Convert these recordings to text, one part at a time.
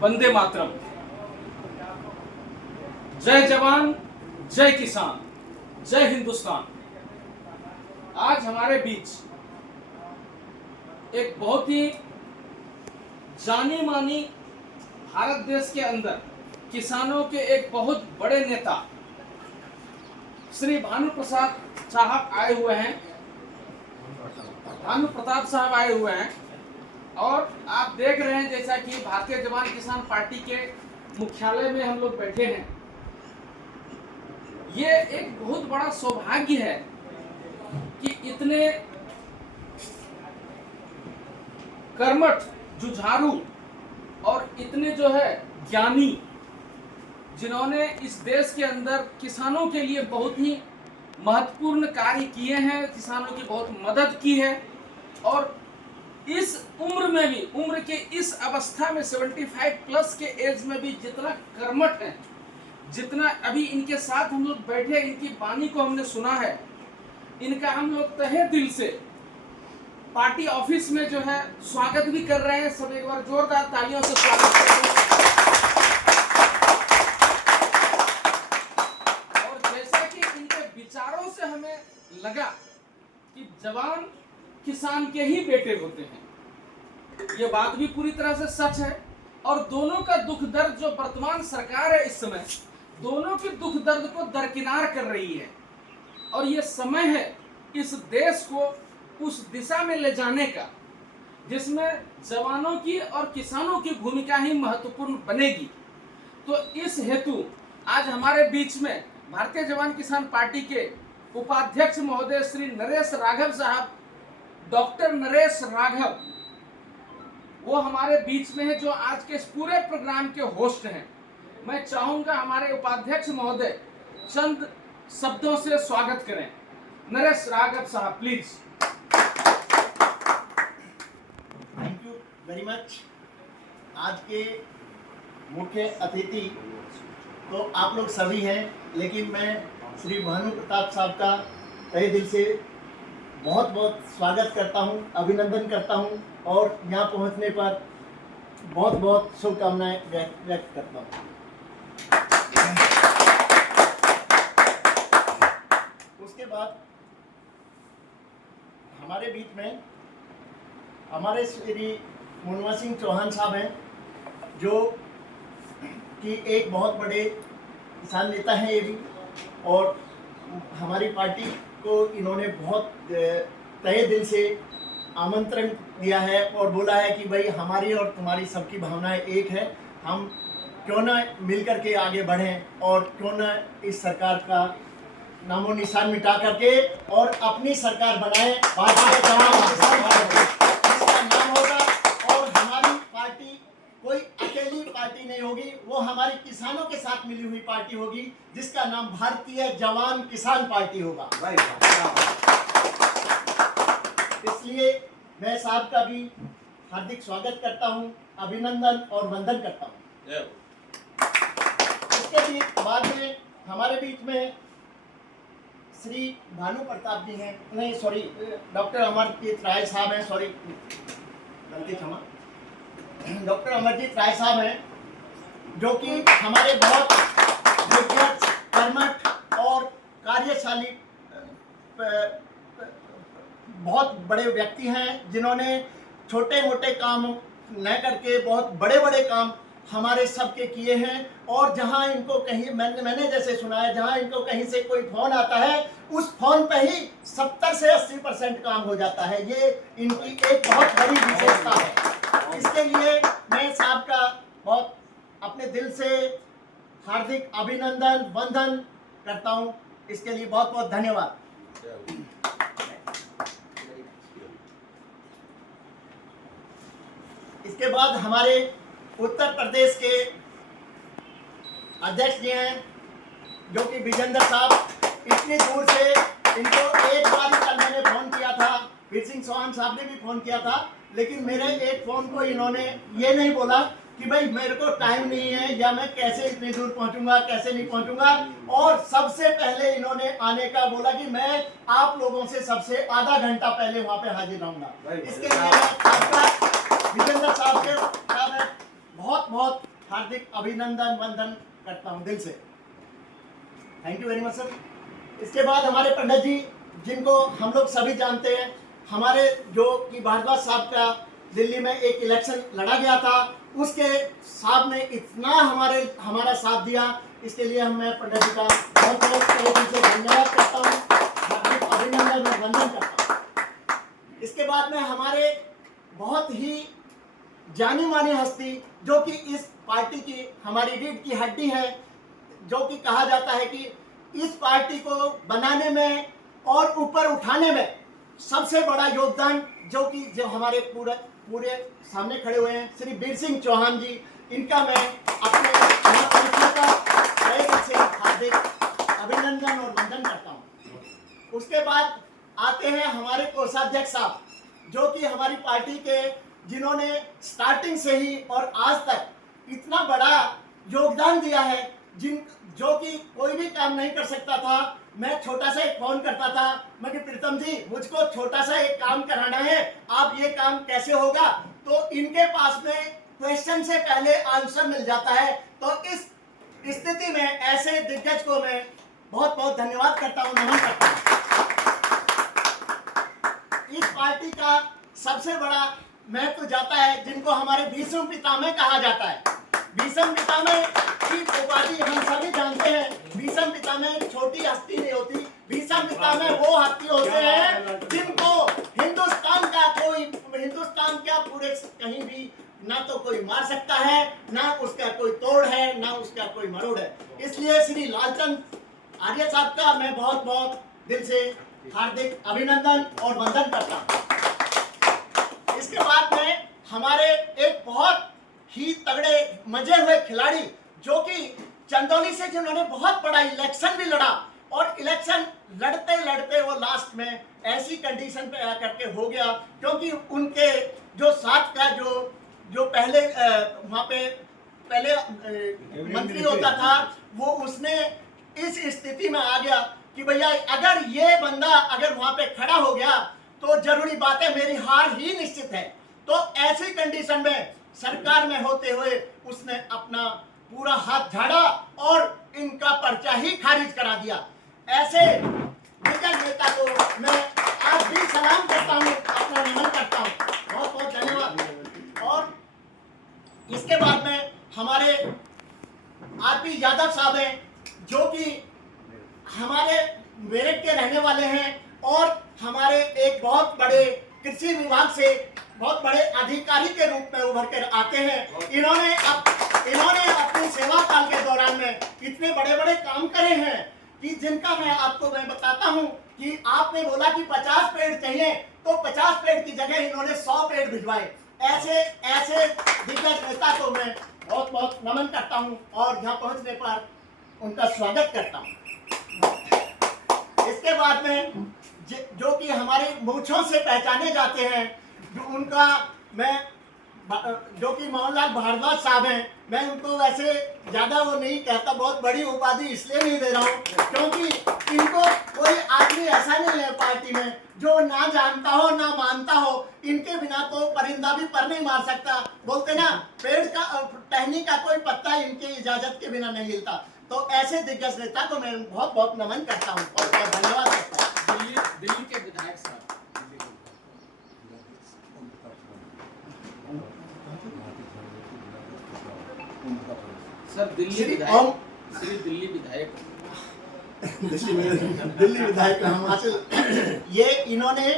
वंदे मातरम। जय जवान, जय किसान, जय हिंदुस्तान। आज हमारे बीच एक बहुत ही जानी मानी भारत देश के अंदर किसानों के एक बहुत बड़े नेता श्री भानु प्रताप साहब आए हुए हैं और आप देख रहे हैं जैसा कि भारतीय जवान किसान पार्टी के मुख्यालय में हम लोग बैठे हैं। ये एक बहुत बड़ा सौभाग्य है कि इतने कर्मठ, जुझारू और इतने जो है ज्ञानी, जिन्होंने इस देश के अंदर किसानों के लिए बहुत ही महत्वपूर्ण कार्य किए हैं, किसानों की बहुत मदद की है और इस उम्र में भी, उम्र के इस अवस्था में 75 प्लस के एज में भी जितना कर्मठ है, जितना अभी इनके साथ हम लोग बैठे, इनकी वाणी को हमने सुना है, इनका हम लोग तहे दिल से पार्टी ऑफिस में जो है स्वागत भी कर रहे हैं। सब एक बार जोरदार तालियों से स्वागत करें। और जैसा कि इनके विचारों से हमें लगा कि जवान किसान के ही बेटे होते हैं, ये बात भी पूरी तरह से सच है। और दोनों का दुख दर्द, जो वर्तमान सरकार है इस समय, दोनों के दुख दर्द को दरकिनार कर रही है और ये समय है इस देश को उस दिशा में ले जाने का जिसमें जवानों की और किसानों की भूमिका ही महत्वपूर्ण बनेगी। तो इस हेतु आज हमारे बीच में भारतीय जवान किसान पार्टी के उपाध्यक्ष महोदय श्री नरेश राघव साहब, डॉक्टर नरेश राघव, वो हमारे बीच में है, जो आज के इस पूरे प्रोग्राम के होस्ट हैं। मैं चाहूंगा हमारे उपाध्यक्ष महोदय चंद शब्दों से स्वागत करें। नरेश राघव साहब, please. Thank you very much. आज के मुख्य अतिथि तो आप लोग सभी हैं, लेकिन मैं श्री भानु प्रताप साहब का तहे दिल से बहुत बहुत स्वागत करता हूं, अभिनंदन करता हूं और यहाँ पहुंचने पर बहुत बहुत शुभकामनाएं व्यक्त करता हूं। उसके बाद हमारे बीच में हमारे श्री मुनवा सिंह चौहान साहब हैं, जो कि एक बहुत बड़े किसान नेता हैं ये भी, और हमारी पार्टी को इन्होंने बहुत तहे दिल से आमंत्रण दिया है और बोला है कि भाई हमारी और तुम्हारी सबकी भावनाएं एक है, हम क्यों ना मिल करके आगे बढ़ें और क्यों ना इस सरकार का नामो निशान मिटा करके और अपनी सरकार बनाएं, भारतीय जवान किसान पार्टी इसका नाम होगा। और हमारी पार्टी कोई अकेली पार्टी नहीं होगी, वो हमारे किसानों के साथ मिली हुई पार्टी होगी, जिसका नाम भारतीय जवान किसान पार्टी होगा। इसलिए मैं साहब का भी हार्दिक स्वागत करता हूं, अभिनंदन और वंदन करता हूं। इसके बाद में हमारे बीच में श्री भानु प्रताप जी हैं, नहीं सॉरी, डॉक्टर अमरजीत राय साहब हैं, सॉरी गलती क्षमा, डॉक्टर अमरजीत राय साहब हैं, जो कि हमारे बहुत दिग्गज, कर्मठ और कार्यशाली बहुत बड़े व्यक्ति हैं, जिन्होंने छोटे मोटे काम न करके बहुत बड़े बड़े काम हमारे सबके किए हैं। और जहां इनको कहीं मैंने जैसे सुना है, जहां इनको कहीं से कोई फोन आता है, उस फोन पे ही 70 से 80% काम हो जाता है। ये इनकी एक बहुत बड़ी विशेषता है। इसके लिए मैं साहब का बहुत अपने दिल से हार्दिक अभिनंदन वंदन करता हूं। इसके लिए बहुत बहुत धन्यवाद। इसके बाद हमारे उत्तर प्रदेश के अध्यक्ष जी हैं, जो कि विजेंद्र साहब। इतनी दूर से इनको एक बार ही कल मैंने फोन किया था, वीर सिंह चौहान साहब ने भी फोन किया था, लेकिन मेरे एक फोन को इन्होंने ये नहीं बोला कि भाई मेरे को टाइम नहीं है या मैं कैसे इतनी दूर पहुंचूंगा, कैसे नहीं पहुंचूंगा। और सबसे पहले इन्होंने आने का बोला कि मैं आप लोगों से सबसे आधा घंटा पहले वहां पे हाजिर रहूंगा। इसके लिए मैं विजेंद्र साहब के बहुत बहुत हार्दिक अभिनंदन वंदन करता हूँ दिल से। Thank you very much sir. इसके बाद हमारे पंडित जी, जिनको हम लोग सभी जानते हैं, हमारे जो कि भारद्वाज साहब का दिल्ली में एक इलेक्शन लड़ा गया था, उसके साहब ने इतना हमारा साथ दिया, इसके लिए मैं पंडित जी का बहुत बहुत तहे दिल से धन्यवाद करता हूँ, हार्दिक अभिनंदन और वंदन करता हूँ। इसके बाद में हमारे बहुत ही जानी मानी हस्ती, जो कि इस पार्टी की हमारी रीढ़ की हड्डी है, जो कि कहा जाता है कि इस पार्टी को बनाने में और ऊपर उठाने में सबसे बड़ा योगदान जो हमारे पूरे सामने खड़े हुए हैं श्री वीर सिंह चौहान जी, इनका मैं अपने से हार्दिक अभिनंदन और वंदन करता हूं। उसके बाद आते हैं हमारे कोषाध्यक्ष साहब, जो कि हमारी पार्टी के जिन्होंने स्टार्टिंग से ही और आज तक इतना बड़ा योगदान दिया है, जो कि कोई भी काम नहीं कर सकता था। मैं छोटा सा एक फोन करता था, मैं कि प्रीतम जी मुझको छोटा सा एक काम कराना है, आप ये काम कैसे होगा, तो इनके पास में क्वेश्चन से पहले आंसर मिल जाता है। तो इस स्थिति में ऐसे दिग्गज को मैं बहुत बहुत धन्यवाद करता हूँ, नमन करता हूँ। इस पार्टी का सबसे बड़ा महत्व जाता है जिनको हमारे भीष्म पितामह कहा जाता है। भीष्म पितामह की उपाधि हम सभी जानते हैं। भीष्म पितामह छोटी हस्ती नहीं होती, भीष्म पितामह वो हस्ती होते हैं जिनको हिंदुस्तान क्या पूरे कहीं भी ना तो कोई मार सकता है, ना उसका कोई तोड़ है, ना उसका कोई मरोड़ है। इसलिए श्री लालचंद आर्य साहब का मैं बहुत बहुत दिल से हार्दिक अभिनंदन और वंदन करता हूँ। इसके बाद में हमारे एक बहुत ही तगड़े मजे हुए खिलाड़ी, जो कि चंदौली से जिन्होंने बहुत बड़ा इलेक्शन भी लड़ा, और इलेक्शन लड़ते लड़ते वो लास्ट में ऐसी कंडीशन पे आकर के हो गया, क्योंकि उनके जो साथ का जो पहले वहाँ पे पहले मंत्री होता था, वो उसने इस स्थिति में आ गया कि भैया अगर ये बंदा अगर वहाँ पे खड़ा हो गया तो जरूरी बात है मेरी हार ही निश्चित है। तो ऐसी कंडीशन में सरकार में होते हुए उसने अपना पूरा हाथ झाड़ा और इनका पर्चा ही खारिज करा दिया। ऐसे दिग्गज नेता को मैं आज भी सलाम करता हूँ, अपना नमन करता हूँ, बहुत बहुत धन्यवाद। और इसके बाद में हमारे आरपी यादव साहब हैं, जो कि हमारे मेरठ के रहने वाले हैं और हमारे एक बहुत बड़े कृषि विभाग से बहुत बड़े अधिकारी के रूप में उभर कर आते हैं। इन्होंने अपनी सेवा काल के दौरान में इतने बड़े बड़े काम करे हैं कि जिनका मैं बताता हूं कि आपने बोला कि 50 पेड़ चाहिए, तो 50 पेड़ की जगह इन्होंने 100 पेड़ भिजवाए। ऐसे दिग्गज नेता को मैं बहुत बहुत नमन करता हूं और यहाँ पहुंचने पर उनका स्वागत करता हूं। इसके बाद में जो कि हमारे मूंछों से पहचाने जाते हैं, जो कि मोहनलाल भारद्वाज साहब हैं, मैं उनको वैसे ज्यादा वो नहीं कहता, बहुत बड़ी उपाधि इसलिए नहीं दे रहा हूँ क्योंकि इनको कोई आदमी ऐसा नहीं है पार्टी में जो ना जानता हो ना मानता हो। इनके बिना तो परिंदा भी पर नहीं मार सकता, बोलते ना पेड़ का टहनी का कोई पत्ता इनकी इजाजत के बिना नहीं हिलता। तो ऐसे दिग्गज नेता को मैं बहुत बहुत नमन करता हूँ और बहुत धन्यवाद करता हूँ। दिल्ली के विधायक साहब, सर दिल्ली विधायक दिल्ली विधायक हिमाचल, ये इन्होंने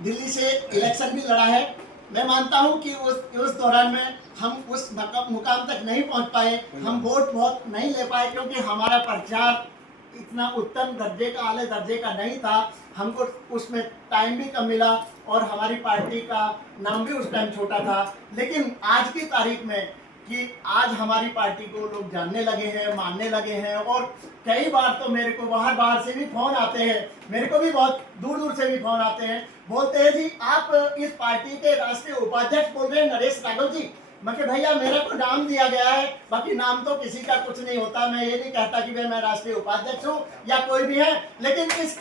दिल्ली से इलेक्शन भी लड़ा है। मैं मानता हूं कि उस दौरान में हम उस मुकाम तक नहीं पहुंच पाए, हम वोट बहुत नहीं ले पाए क्योंकि हमारा प्रचार इतना उत्तम दर्जे का, आले दर्जे का नहीं था। हमको उसमें टाइम भी कम मिला और हमारी पार्टी का नाम भी उस टाइम छोटा था। लेकिन आज की तारीख में कि आज हमारी पार्टी को लोग जानने लगे हैं, मानने लगे हैं, और कई बार तो मेरे को बाहर से भी फोन आते हैं, मेरे को भी बहुत दूर से भी फोन आते हैं, बोलते हैं जी आप इस पार्टी के राष्ट्रीय उपाध्यक्ष बोल रहे हैं नरेश राघव जी। मैं कि भैया मेरा तो नाम दिया गया है, बाकी नाम तो किसी का कुछ नहीं होता। मैं ये नहीं कहता कि मैं राष्ट्रीय उपाध्यक्ष हूँ या कोई भी है, लेकिन इस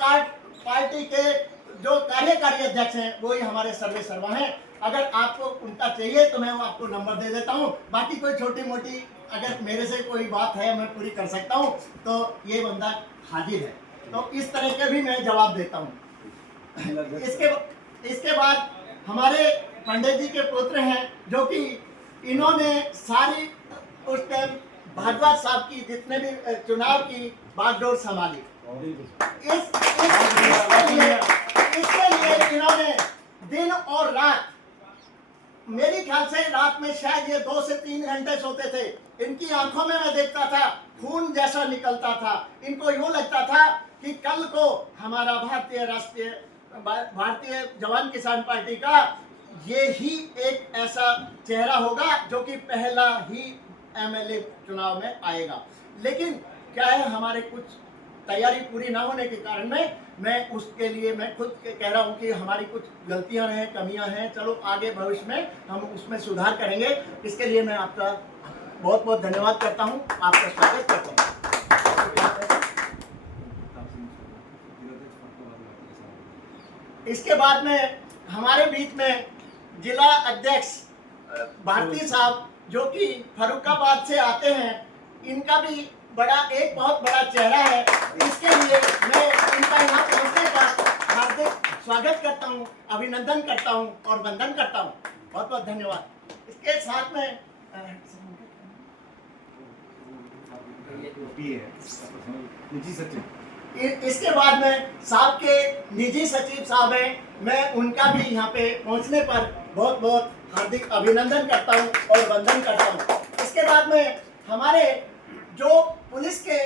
पार्टी के जो कार्यकारी अध्यक्ष हैं वो ही हमारे सर्वे सर्वा हैं। अगर आपको उनका चाहिए तो मैं वो आपको नंबर दे देता हूँ। बाकी कोई छोटी मोटी अगर मेरे से कोई बात है मैं पूरी कर सकता हूँ तो ये बंदा हाजिर है, तो इस तरह के भी मैं जवाब देता हूँ। इसके बाद हमारे पंडित जी के पुत्र हैं जो कि इन्होंने सारी उस टाइम भारद्वाज साहब की जितने भी चुनाव की बागडोर संभाली। इसके लिए इन्होंने दिन और रात, मेरी ख्याल से रात में शायद ये 2 से 3 घंटे सोते थे। इनकी आंखों में मैं देखता था खून जैसा निकलता था। इनको यूं लगता था कि कल को हमारा भारतीय जवान किसान पार्टी का ये ही एक ऐसा चेहरा होगा जो कि पहला ही एमएलए चुनाव में आएगा। लेकिन क्या है, हमारे कुछ तैयारी पूरी ना होने के कारण में मैं उसके लिए मैं खुद कह रहा हूँ कि हमारी कुछ गलतियां हैं, कमियां हैं। चलो आगे भविष्य में हम उसमें सुधार करेंगे। इसके लिए मैं आपका बहुत बहुत धन्यवाद करता हूँ, आपका स्वागत करता हूँ। इसके बाद में हमारे बीच में जिला अध्यक्ष भारती साहब जो कि फर्रुखाबाद से आते हैं, इनका भी एक बहुत बड़ा चेहरा है। इसके लिए मैं इनका यहाँ पहुँचने का हार्दिक स्वागत करता हूँ, अभिनंदन करता हूँ और वंदन करता हूँ। बहुत बहुत धन्यवाद। इसके साथ में निजी सचिव, इसके बाद में साहब के निजी सचिव साहब हैं, मैं उनका भी यहाँ पे पहुँचने पर बहुत बहुत हार्दिक अभिनंदन करता हूँ और वंदन करता हूँ। इसके बाद में हमारे जो पुलिस के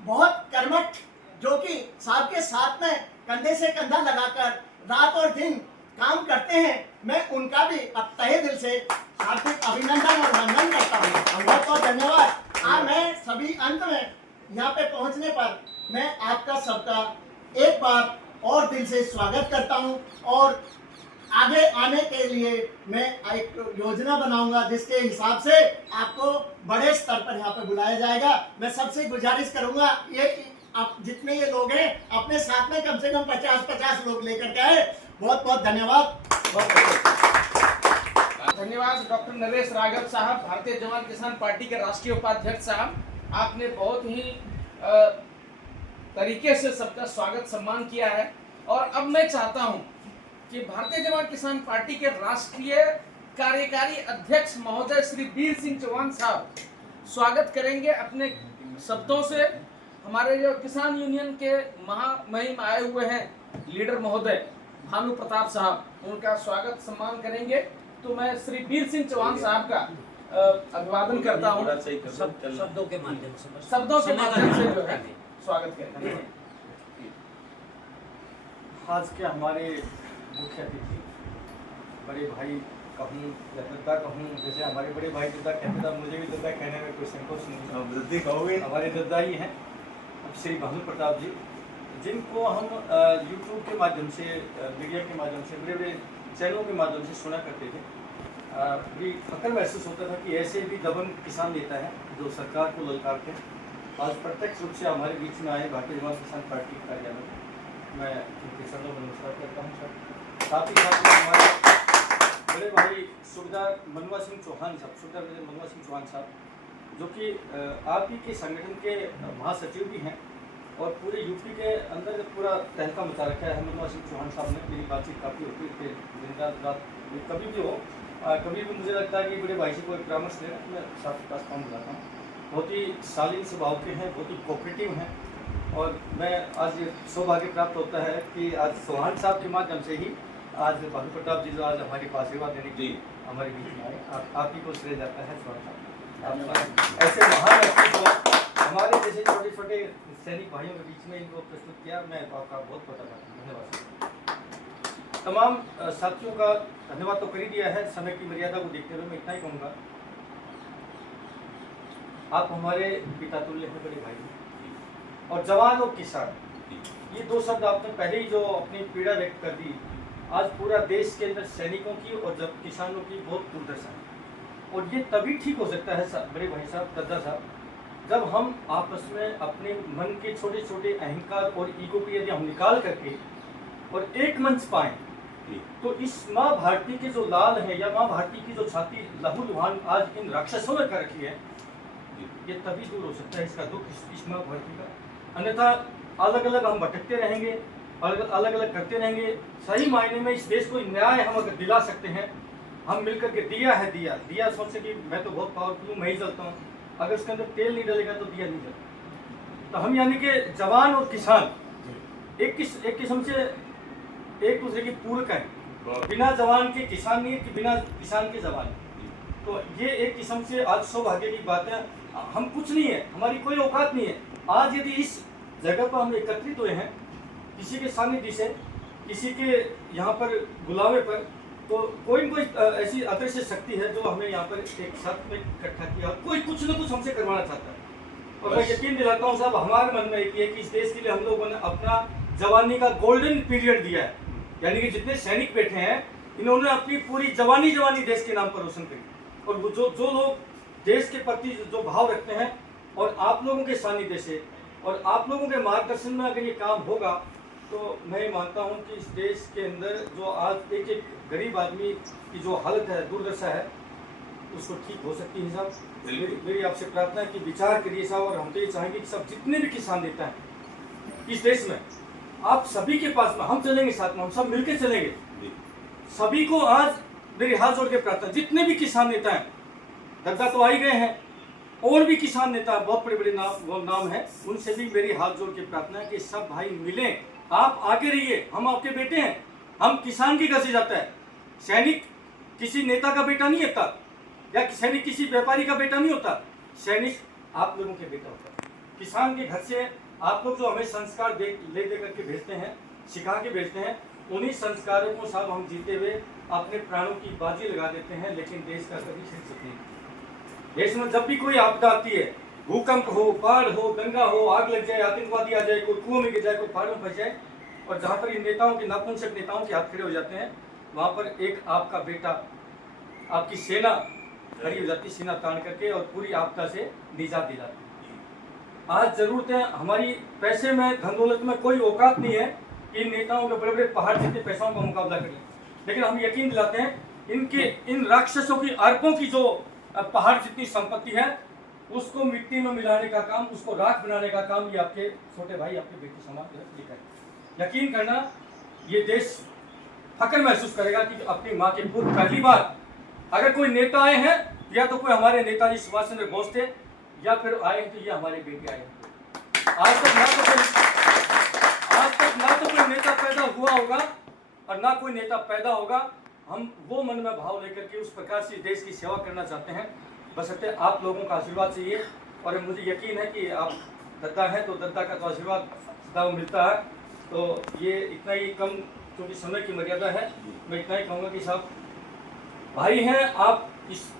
बहुत कर्मठ, जो कि साहब के साथ में कंधे से कंधा लगाकर रात और दिन काम करते हैं, मैं उनका भी अब तहे दिल से हार्दिक अभिनंदन और वंदन करता हूँ। बहुत बहुत धन्यवाद। मैं सभी अंत में यहाँ पे पहुँचने पर मैं आपका सबका एक बार और दिल से स्वागत करता हूँ और आगे आने के लिए मैं एक योजना बनाऊंगा जिसके हिसाब से आपको बड़े स्तर पर यहाँ पे बुलाया जाएगा। मैं सबसे गुजारिश करूंगा ये आप जितने ये लोग हैं अपने साथ में कम से कम 50-50 लोग लेकर के आए। बहुत बहुत धन्यवाद। धन्यवाद डॉक्टर नरेश राघव साहब, भारतीय जवान किसान पार्टी के राष्ट्रीय उपाध्यक्ष साहब। आपने बहुत ही तरीके से सबका स्वागत सम्मान किया है। और अब मैं चाहता हूं कि भारतीय जवान किसान पार्टी के राष्ट्रीय कार्यकारी अध्यक्ष महोदय श्री वीर सिंह चौहान साहब स्वागत करेंगे अपने शब्दों से। हमारे जो किसान यूनियन के महामहिम आए हुए हैं लीडर महोदय भानु प्रताप साहब, उनका स्वागत सम्मान करेंगे। तो मैं श्री वीर सिंह चौहान साहब का अभिवादन करता हूँ। शब्दों के माध्यम से जो है स्वागत करेंगे। आज के हमारे मुख्य अतिथि बड़े भाई कहूँ या दादा कहूँ, जैसे हमारे बड़े भाई दादा कहते थे, मुझे भी दादा कहने में कोई संकोच नहीं। वृद्धि कहोगे, हमारे दादा ही हैं श्री भानु प्रताप जी, जिनको हम यूट्यूब के माध्यम से, मीडिया के माध्यम से, बड़े बड़े चैनलों के माध्यम से सुना करते थे। बड़ी फख्र महसूस होता था कि ऐसे भी दबंग किसान नेता है जो सरकार को ललकारते हैं। आज प्रत्यक्ष रूप से हमारे बीच में आए भारतीय जवान किसान पार्टी के कार्यालय में, मैं उनके शब्दों में नमस्कार करता हूँ सर। साथ ही साथ हमारे बड़े भाई सूबेदार मनवा सिंह चौहान साहब, जो कि आप ही के संगठन के महासचिव भी हैं और पूरे यूपी के अंदर पूरा तहलका मचा रखा है। मनवा सिंह चौहान साहब ने, मेरी बातचीत काफ़ी होती है, दिन रात कभी भी हो, कभी भी मुझे लगता है कि बड़े भाई से कोई परामर्श लेना, मैं साथ पास काम बुलाता हूँ। बहुत ही शालीन स्वभाव के हैं, बहुत ही कोऑपरेटिव हैं और मैं आज सौभाग्य प्राप्त होता है कि आज चौहान साहब के माध्यम से ही आज भानु प्रताप जी जो आज हमारे पास सेवा देने के लिए हमारे बीच में आए, आप ही को श्रेय जाता है। ऐसे महान व्यक्ति हमारे जैसे छोटे छोटे सैनिक भाइयों के बीच में इनको प्रस्तुत किया, मैं आपका बहुत बहुत धन्यवाद। तमाम साथियों का धन्यवाद तो कर ही दिया है। समय की मर्यादा को देखते हुए मैं इतना ही कहूँगा, आप हमारे पिता तुल्य हैं, बड़े भाई। और जवान और किसान, ये दो शब्द आपने पहले ही जो अपनी पीड़ा व्यक्त कर दी। आज पूरा देश के अंदर सैनिकों की और जब किसानों की बहुत दुर्दशा है और ये तभी ठीक हो सकता है बड़े भाई साहब, दादा साहब, जब हम आपस में अपने मन के छोटे छोटे अहंकार और ईगो को यदि हम निकाल करके और एक मंच पाएँ तो इस माँ भारती के जो लाल है या माँ भारती की जो छाती लहू लुहान आज इन राक्षसों ने कर रखी है, ये तभी दूर हो सकता है इसका दुख इस माँ भारती का। अन्यथा अलग अलग हम भटकते रहेंगे, अलग अलग करते रहेंगे। सही मायने में इस देश को न्याय हम अगर दिला सकते हैं, हम मिलकर के दिया सोचे कि मैं तो बहुत पावरफुल हूँ, मैं ही जलता हूँ, अगर उसके अंदर तेल नहीं डलेगा तो दिया नहीं जलता। तो हम यानी कि जवान और किसान एक किस्म से एक दूसरे की पूरक है। बिना जवान के किसान नहीं है, बिना किसान के जवान। तो ये एक किस्म से आज सौभाग्य की बात है। हम कुछ नहीं है, हमारी कोई औकात नहीं है। आज यदि इस जगह पर हम एकत्रित हुए हैं किसी के सानिध्य से, किसी के यहाँ पर बुलावे पर, तो कोई न कोई ऐसी अदृश्य शक्ति है जो हमें यहाँ पर एक साथ में इकट्ठा किया, कोई कुछ न कुछ हमसे करवाना चाहता है। और मैं यकीन दिलाता हूँ साहब, हमारे मन में एक है कि इस देश के लिए हम लोगों ने अपना जवानी का गोल्डन पीरियड दिया है। यानी कि जितने सैनिक बैठे हैं, इन्होंने अपनी पूरी जवानी देश के नाम पर रोशन करी। और जो लोग देश के प्रति जो भाव रखते हैं, और आप लोगों के सानिध्य से और आप लोगों के मार्गदर्शन में अगर ये काम होगा, तो मैं मानता हूँ कि इस देश के अंदर जो आज एक गरीब आदमी की जो हालत है, दुर्दशा है, उसको ठीक हो सकती है साहब। मेरी आपसे प्रार्थना है कि विचार करिए साहब। और हम तो ये चाहेंगे कि सब जितने भी किसान नेता हैं इस देश में, आप सभी के पास में हम चलेंगे, साथ में हम सब मिलकर चलेंगे। सभी को आज मेरी हाथ जोड़ के प्रार्थना, जितने भी किसान नेता हैं, दद्दा तो आ ही गए हैं, और भी किसान नेता बहुत बड़े बड़े नाम हैं, उनसे भी मेरी हाथ जोड़ के प्रार्थना है कि सब भाई मिलें, आप आगे रहिए। हम आपके बेटे हैं, हम किसान के घर से जाता है। सैनिक किसी नेता का बेटा नहीं होता, या सैनिक किसी व्यापारी का बेटा नहीं होता, सैनिक आप लोगों के बेटा होता है। किसान के घर से आप लोग जो हमें संस्कार ले दे करके भेजते हैं, सिखा के भेजते हैं, उन्हीं संस्कारों को साहब हम जीते हुए अपने प्राणों की बाजी लगा देते हैं, लेकिन देश का कभी शिक्षित नहीं। देश में जब भी कोई आपदा आती है, भूकंप हो, बाढ़ हो, दंगा हो, आग लग जाए, आतंकवादी आ जाए, कोई कुएं में गिर जाए, कोई पहाड़ों में फंस जाए, और जहाँ पर इन नेताओं के नपुंसक नेताओं के हाथ खड़े हो जाते हैं, वहाँ पर एक आपका बेटा, आपकी सेना खड़ी हो जाती है, सीना तान करके, और पूरी आपदा से निजात दिलाती है। आज जरूरत है हमारी, पैसे में, धन दौलत में कोई औकात नहीं है कि इन नेताओं के बड़े बड़े पहाड़ जितने पैसों का मुकाबला करें, लेकिन हम यकीन दिलाते हैं इन राक्षसों की, अरबों की जो पहाड़ जितनी संपत्ति है, उसको मिट्टी में मिलाने का काम, उसको राख बनाने का काम ये आपके छोटे भाई, आपके बेटे समाज लिखा है। यकीन करना, ये देश फक्र महसूस करेगा कि अपनी माँ के पूर्व पहली बार अगर कोई नेता आए हैं, या तो कोई हमारे नेताजी सुभाष चंद्र बोस थे, या फिर आए तो ये हमारे बेटे आए हैं। आज तक ना तो कोई नेता पैदा हुआ होगा और ना कोई नेता पैदा होगा। हम वो मन में भाव लेकर के उस प्रकार से देश की सेवा करना चाहते हैं, बशर्ते आप लोगों का आशीर्वाद चाहिए। और मुझे यकीन है कि आप दद्दा हैं, तो दद्दा का तो आशीर्वाद सदा मिलता है। तो ये इतना ही कम, क्योंकि समय की मर्यादा है, मैं इतना ही कहूँगा कि साहब भाई हैं आप,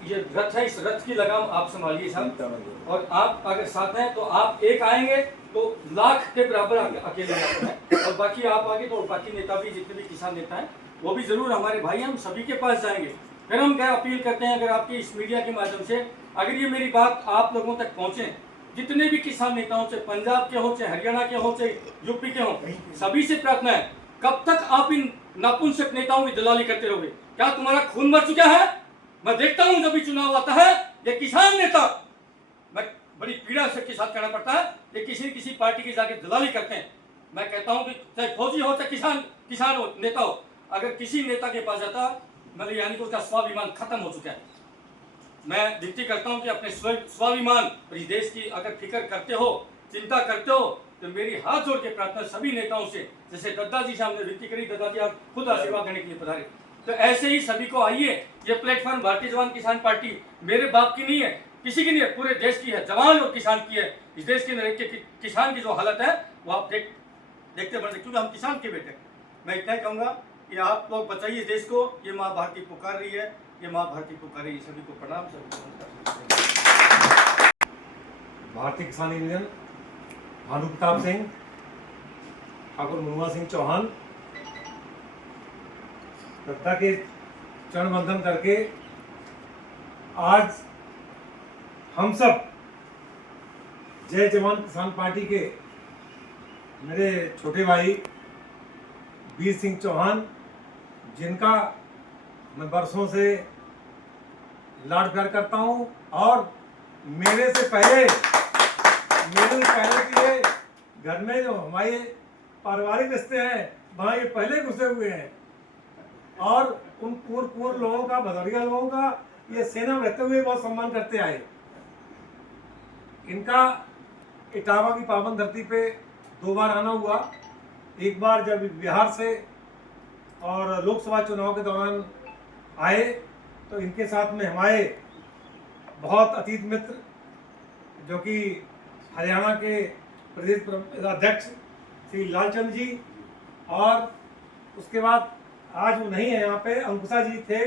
ये रथ है, इस रथ की लगाम आप संभालिए साहब। और आप अगर साथ हैं तो आप एक आएंगे तो लाख के बराबर अकेले जाते हैं, और बाकी आप आगे तो बाकी नेता भी, जितने भी किसान नेता हैं, वो भी जरूर हमारे भाई, हम सभी के पास जाएंगे। फिर हम क्या अपील करते हैं, अगर आपकी इस मीडिया के माध्यम से अगर ये मेरी बात आप लोगों तक पहुंचे, जितने भी किसान नेताओं से, पंजाब के हो, चाहे हरियाणा के हो, चाहे यूपी के हो, सभी से प्रार्थना है, कब तक आप इन नपुंसक नेताओं की दलाली करते रहोगे? क्या तुम्हारा खून मर चुका है? मैं देखता हूं जब भी चुनाव आता है, ये किसान नेता, मैं बड़ी पीड़ा सबके साथ करना पड़ता है, ये किसी पार्टी की जाके दलाली करते हैं। मैं कहता हूं कि चाहे फौजी हो, चाहे किसान हो, नेता हो, अगर किसी नेता के पास जाता, मतलब यानी कि उसका स्वाभिमान खत्म हो चुका है। मैं विनती करता हूं कि अपने स्वाभिमान और इस देश की अगर फिक्र करते हो, चिंता करते हो, तो मेरी हाथ जोड़ के प्रार्थना सभी नेताओं से, जैसे दद्दा जी से हमने विनती करी, दद्दा जी आप खुद आशीर्वाद देने के लिए पधारे, तो ऐसे ही सभी को आइए। ये प्लेटफॉर्म भारतीय जवान किसान पार्टी मेरे बाप की नहीं है, किसी की नहीं है, पूरे देश की है, जवान और किसान की है। इस देश के किसान की जो हालत है वो आप देखते बढ़ते, क्योंकि हम किसान के बेटे। मैं इतना ही कहूँगा कि आप लोग बचाइए देश को, ये माँ भारती पुकार रही है, ये माँ भारती पुकार रही है। सभी को प्रणाम, सभी को नमस्कार। भारतीय किसान यूनियन, भानु प्रताप सिंह, ठाकुर मुनुआ सिंह चौहान, दद्दा के चरण बंधन करके आज हम सब जय जवान किसान पार्टी के मेरे छोटे भाई वीर सिंह चौहान, जिनका मैं बरसों से लाड प्यार करता हूँ, और मेरे से पहले के ये घर में जो हमारे पारिवारिक रिश्ते हैं वहाँ ये पहले घुसे हुए हैं, और उन पूर्व लोगों का, भदौरिया लोगों का ये सेना में रहते हुए बहुत सम्मान करते आए। इनका इटावा की पावन धरती पे 2 बार आना हुआ। एक बार जब बिहार से और लोकसभा चुनाव के दौरान आए तो इनके साथ में हमारे बहुत अतीत मित्र जो कि हरियाणा के प्रदेश अध्यक्ष श्री लालचंद जी, और उसके बाद आज वो नहीं है यहाँ पे, अंकुशा जी थे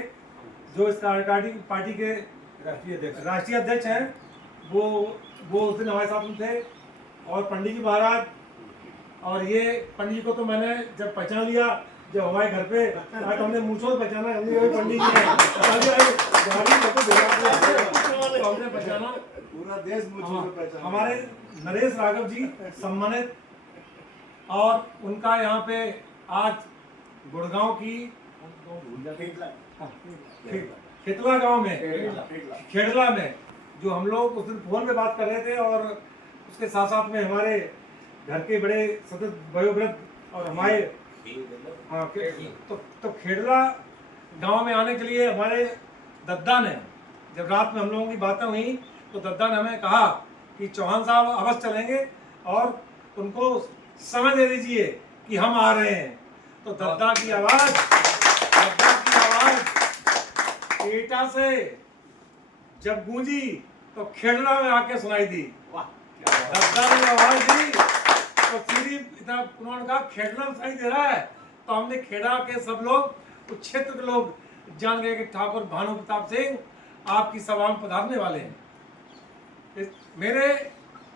जो इस पार्टी के राष्ट्रीय अध्यक्ष हैं, वो उस दिन हमारे साथ में थे, और पंडित जी महाराज। और ये पंडित जी को तो मैंने जब पहचान लिया, जब हमारे घर पे आज हमने मूंछों पहचाना, हमने वही पंडित जी हैं, तो हमने पहचाना। पूरा देश मूंछों से पहचाना। हमारे नरेश राघव जी सम्मानित, और उनका यहाँ पे आज गुड़गांव की खेतला गांव में, खेड़ला में, जो हम लोग उस दिन फोन पे बात कर रहे थे, और उसके साथ साथ में हमारे घर के बड़े सतत वयोवृद्ध और हमारे तो खेड़ला गांव में आने के लिए हमारे दद्दा ने, जब रात में हम लोगों की बातें हुई तो दद्दा ने हमें कहा कि चौहान साहब अवश्य चलेंगे और उनको समय दे दीजिए कि हम आ रहे हैं। तो दद्दा की आवाज एटा से जब गूंजी तो खेड़ला में आके सुनाई दी। दद्दा ने आवाज दी तो सीधी इतना उन्होंने कहा खेड़ला में सुनाई दे रहा है, तो हमने खेड़ा के सब लोग, उस क्षेत्र के लोग जान गए कि ठाकुर भानु प्रताप सिंह आपकी सभा में पधारने वाले हैं। मेरे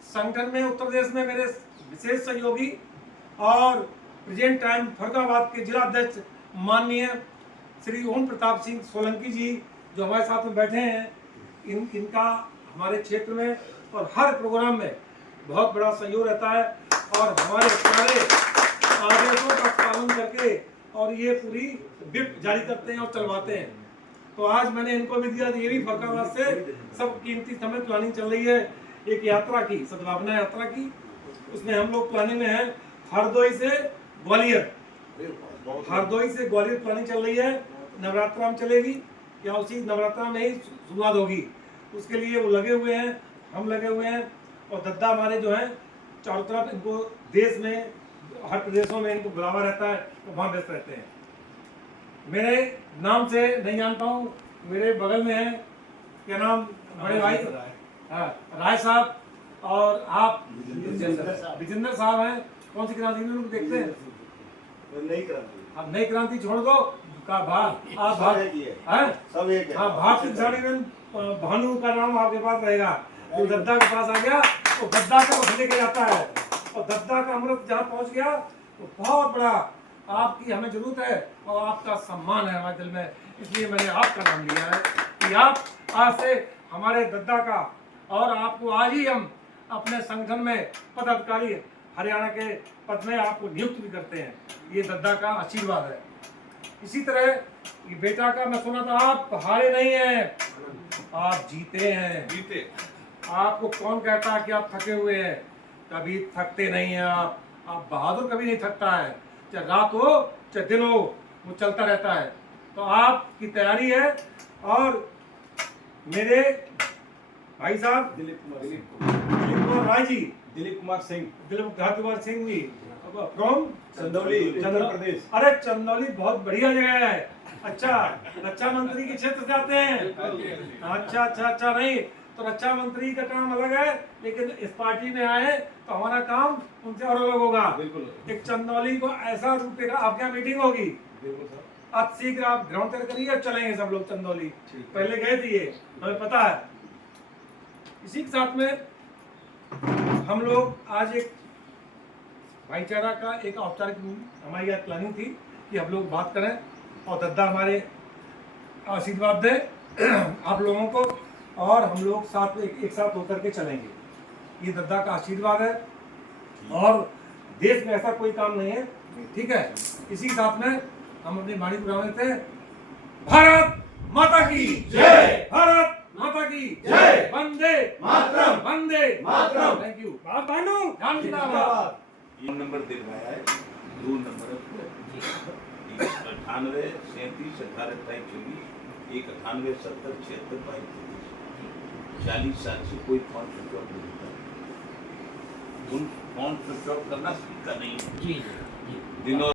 संगठन में उत्तर प्रदेश में मेरे विशेष सहयोगी और प्रेजेंट टाइम फरुखाबाद के जिला अध्यक्ष माननीय श्री ओम प्रताप सिंह सोलंकी जी जो हमारे साथ में बैठे हैं, इनका हमारे क्षेत्र में और हर प्रोग्राम में बहुत बड़ा सहयोग रहता है, और हमारे सारे आदेशों का पालन करके और ये पूरी विप जारी करते हैं और चलवाते हैं। तो आज मैंने इनको भी दिया, ये भी फरुखाबाद से सब कीमती समय प्लानिंग चल रही है एक यात्रा की, सद्भावना यात्रा की। उसमें हम लोग प्लानिंग में हैं हरदोई से ग्वालियर, प्लानिंग चल रही है। नवरात्रा में चलेगी या उसी नवरात्रा में ही शुरुआत होगी, उसके लिए वो लगे हुए हैं, हम लगे हुए हैं। और दद्दा हमारे जो हैं चारों तरफ, इनको देश में हर प्रदेशों में इनको बुलावा रहता है, तो वहाँ व्यस्त रहते हैं। मेरे नाम से नहीं जानता हूँ, मेरे बगल में है क्या नाम, बड़े भाई राय साहब, और आप विजेंद्र साहब हैं। कौन सी क्रांति में देखते हैं? अब नई क्रांति छोड़ दो का भाग, आप भाग सब एक है। हाँ, भारतीय किसान भानु का नाम आपके पास रहेगा। जो दद्दा के पास आ गया तो दद्दा का उठ लेके जाता है, और दद्दा का अमृत जहाँ पहुँच गया तो बहुत बड़ा आपकी हमें जरूरत है और आपका सम्मान है हमारे दिल में। इसलिए मैंने आपका नाम लिया है कि आप आज से हमारे दद्दा का, और आपको आज ही हम अपने संगठन में पदाधिकारी हरियाणा के पद में आपको नियुक्त भी करते हैं। ये दद्दा का आशीर्वाद है। इसी तरह ये बेटा का मैं सुना था, आप हारे नहीं हैं, आप जीते हैं। आपको कौन कहता है कि आप थके हुए हैं? कभी थकते नहीं हैं आप बहादुर कभी नहीं थकता है, चाहे रात हो चाहे दिन हो, वो चलता रहता है। तो आपकी तैयारी है। और मेरे भाई साहब दिलीप कुमार राय जी, दिलीप कुमार सिंह जी फ्रॉम चंदौली, चंद्र प्रदेश। अरे चंदौली बहुत बढ़िया जगह है। अच्छा, रक्षा मंत्री के क्षेत्र से आते हैं? अच्छा नहीं तो रक्षा मंत्री का काम अलग है, लेकिन इस पार्टी में आए तो हमारा काम उनसे और अलग होगा। एक चंदौली को ऐसा रूप देगा। आपके यहाँ मीटिंग होगी, आज शीघ्र आप ग्राउंड तैयार करिए, चलेंगे सब लोग चंदौली। पहले गए थे ये, हमें पता है। इसी के साथ में हम लोग आज एक भाईचारा का एक औपचारिक हमारी आज प्लानिंग थी कि हम लोग बात करें और दद्दा हमारे आशीर्वाद दे आप लोगों को, और हम लोग साथ एक साथ होकर के चलेंगे। ये दद्दा का आशीर्वाद है, और देश में ऐसा कोई काम नहीं है, ठीक है। इसी के साथ में हम अपनी वाणी को गाने थे, भारत माता की जय, भारत माता की जय, वंदे मातरम, वंदे मातरम। Thank you. बानू जान जिंदाबाद। ये नंबर दिलवाया है, 2 नंबर 98 37 18 28 24, 1 98 70 76 22 23। 40 साल से कोई फोन स्विच ऑफ नहीं होता। फोन स्विच ऑफ करना सीखा नहीं जी जी। दिनों